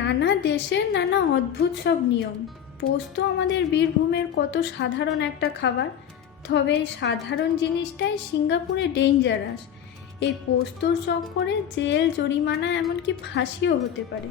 নানা দেশের নানা অদ্ভুত সব নিয়ম। পোস্ত আমাদের বীরভূমের কত সাধারণ একটা খাবার। তবে এই সাধারণ জিনিসটাই সিঙ্গাপুরে ডেঞ্জারাস এই পোস্তর চক্করে জেল, জরিমানা এমনকি ফাঁসিও হতে পারে।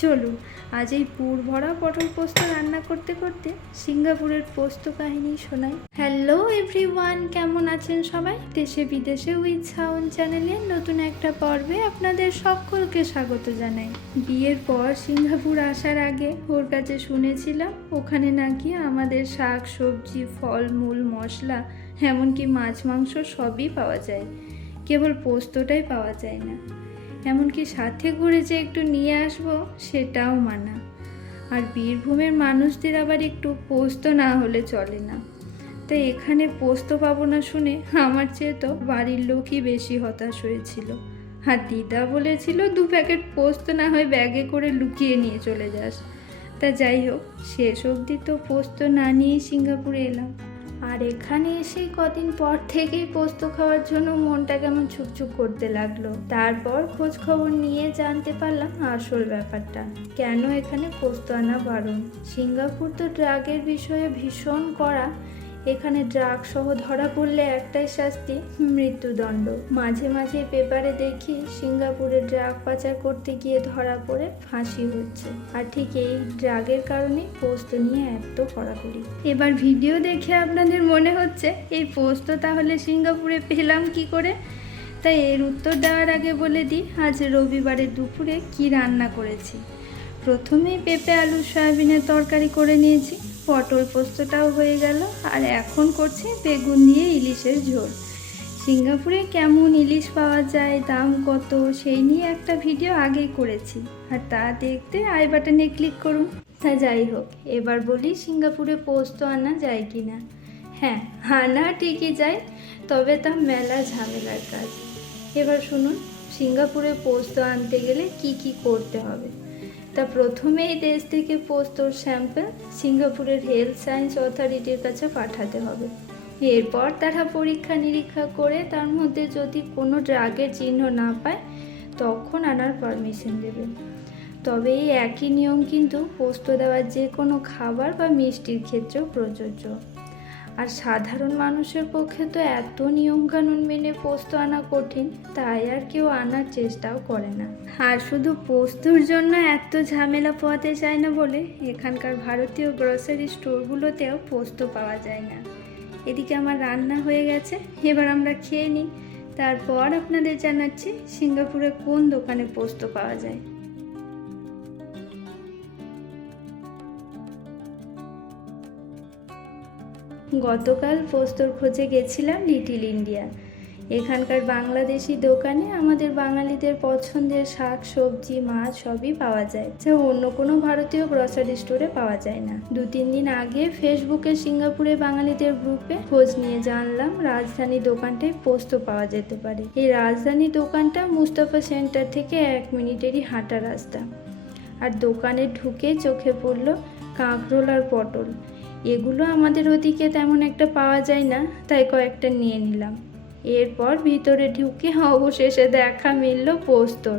চলুন, আজ এই পুর ভরা পটল পোস্ত রান্না করতে করতে সিঙ্গাপুরের পোস্ত কাহিনী শোনাই। হ্যালো এভরিওয়ান কেমন আছেন সবাই? দেশে বিদেশে উইথ সাউন্ড চ্যানেলের নতুন একটা পর্বে আপনাদের সকলকে স্বাগত জানাই। বিয়ের পর সিঙ্গাপুর আসার আগে ওর কাছে শুনেছিলাম, ওখানে নাকি আমাদের শাক, সবজি ফলমূল মশলা, এমনকি মাছ, মাংস সবই পাওয়া যায়। কেবল পোস্তটাই পাওয়া যায় না। এমনকি সাথে করে যে একটু নিয়ে আসব সেটাও মানা। আর বীরভূমের মানুষদের আবার একটু পোস্ত না হলে চলে না। তাই এখানে পোস্ত পাবো না শুনে আমার চেয়ে তো বাড়ির লোকই বেশি হতাশ হয়েছিল। আর দিদা বলেছিল, দু প্যাকেট পোস্ত না হয় ব্যাগে করে লুকিয়ে নিয়ে চলে যাস। তা যাই হোক, শেষ অবধি তো পোস্ত না নিয়েই সিঙ্গাপুরে এলাম। আর এখানে এসে কদিন পর থেকেই পোস্ত খাওয়ার জন্য মনটা কেমন ছুকছুক করতে লাগল। তারপর খোঁজ খবর নিয়ে জানতে পারলাম আসল ব্যাপারটা। কেন এখানে পোস্ত আনা বারণ? সিঙ্গাপুর তো ড্রাগের বিষয়ে ভীষণ কড়া। এখানে ড্রাগ সহ ধরা পড়লে একটাই শাস্তি, মৃত্যুদণ্ড। মাঝে মাঝে পেপারে দেখি সিঙ্গাপুরে ড্রাগ পাচার করতে গিয়ে ধরা পড়ে ফাঁসি হচ্ছে। আর ঠিক এই ড্রাগের কারণে পোস্ত নিয়ে এত কড়াকড়ি। এবার ভিডিও দেখে আপনাদের মনে হচ্ছে, এই পোস্ত তাহলে সিঙ্গাপুরে পেলাম কি করে? তাই এর উত্তর দেওয়ার আগে বলে দিই, আজ রবিবারের দুপুরে কি রান্না করেছি? প্রথমেই পেঁপে, আলু, সয়াবিনের তরকারি করে নিয়েছি। পটল পোস্তটাও হয়ে গেল আর এখন করছি বেগুন দিয়ে ইলিশের ঝোল। সিঙ্গাপুরে কেমন ইলিশ পাওয়া যায়, দাম কত, সেই নিয়ে একটা ভিডিও আগেই করেছি। আর তা দেখতে আই বাটনে ক্লিক করুন। তা যাই হোক, এবার বলি সিঙ্গাপুরে পোস্ত আনা যায় কি না হ্যাঁ আনা ঠিকই যায়, তবে তা মেলা ঝামেলার কাজ। এবার শুনুন, সিঙ্গাপুরে পোস্ত আনতে গেলে কি কি করতে হবে? তা প্রথমেই দেশ থেকে পোস্তর স্যাম্পল সিঙ্গাপুরের হেলথ সায়েন্স অথরিটির কাছে পাঠাতে হবে। এরপর তারা পরীক্ষা নিরীক্ষা করে তার মধ্যে যদি কোনো ড্রাগের চিহ্ন না পায়, তখন আনার পারমিশন দেবে। তবে এই একই নিয়ম কিন্তু পোস্ত দেওয়ার যে কোনো খাবার বা মিষ্টির ক্ষেত্রেও প্রযোজ্য। আর সাধারণ মানুষের পক্ষে তো এত নিয়মকানুন মেনে পোস্ত আনা কঠিন, তাই আর কেউ আনার চেষ্টাও করে না। আর শুধু পোস্তর জন্য এত ঝামেলা পোয়াতে চায় না বলে এখানকার ভারতীয় গ্রসারি স্টোরগুলোতেও পোস্ত পাওয়া যায় না। এদিকে আমার রান্না হয়ে গেছে, এবার আমরা খেয়ে নিই। তারপর আপনাদের জানাচ্ছি সিঙ্গাপুরে কোন দোকানে পোস্ত পাওয়া যায়। গতকাল পোস্তর খোঁজে গেছিলাম লিটিল ইন্ডিয়া। এখানকার বাংলাদেশি দোকানে আমাদের বাঙালিদের পছন্দের শাক, সবজি, মাছ সবই পাওয়া যায়, যা অন্য কোনো ভারতীয় গ্রসারি স্টোরে পাওয়া যায় না। দু তিন দিন আগে ফেসবুকে সিঙ্গাপুরে বাঙালিদের গ্রুপে খোঁজ নিয়ে জানলাম রাজধানী দোকানটায় পোস্ত পাওয়া যেতে পারে। এই রাজধানী দোকানটা মুস্তাফা সেন্টার থেকে এক মিনিটেরই হাঁটা রাস্তা। আর দোকানে ঢুকে চোখে পড়ল কাঁকরোল আর পটল। এগুলো আমাদের ওদিকে তেমন একটা পাওয়া যায় না, তাই কয়েকটা নিয়ে নিলাম। এরপর ভিতরে ঢুকে অবশেষে দেখা মিলল পোস্তর।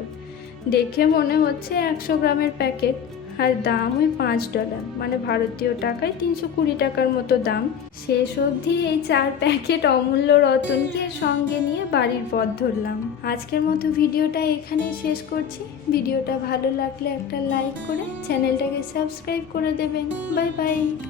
দেখে মনে হচ্ছে একশো গ্রামের প্যাকেট, আর দাম ওই পাঁচ ডলার মানে ভারতীয় টাকায় তিনশো কুড়ি টাকার মতো দাম। শেষ অবধি এই চার প্যাকেট অমূল্য রতনকে সঙ্গে নিয়ে বাড়ির পথ ধরলাম। আজকের মতো ভিডিওটা এখানেই শেষ করছি। ভিডিওটা ভালো লাগলে একটা লাইক করে চ্যানেলটাকে সাবস্ক্রাইব করে দেবেন। Bye bye.